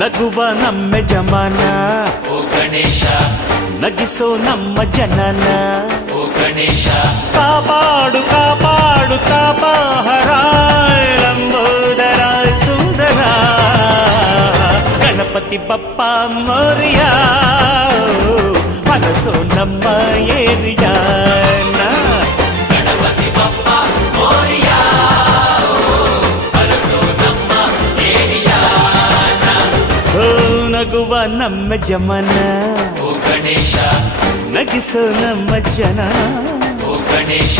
ನಗುವ ನಮ್ಮ ಜಮಾನ ಓ ಗಣೇಶ ನಗಿಸೋ ನಮ್ಮ ಜನನ ಓ ಗಣೇಶ ಕಾಪಾಡು ಕಾಪಾಡು ತಾಪಹರ ಲಂಬೋದರ ಸುಂದರ ಗಣಪತಿ ಬಪ್ಪ ಮೋರಿಯ ಮನಸೋ ನಮ್ಮ ಏರಿಯಾನ ಗಣಪತಿ ಬಪ್ಪ ಮೋರಿಯ ಅರಸೋ ನಮ್ಮ ಏರಿಯಾನ ಓ ನಗುವ ನಮ್ಮ ಜಮನ ಓ ಗಣೇಶ ನಗಿಸೋ ನಮ್ಮ ಜನ ಓ ಗಣೇಶ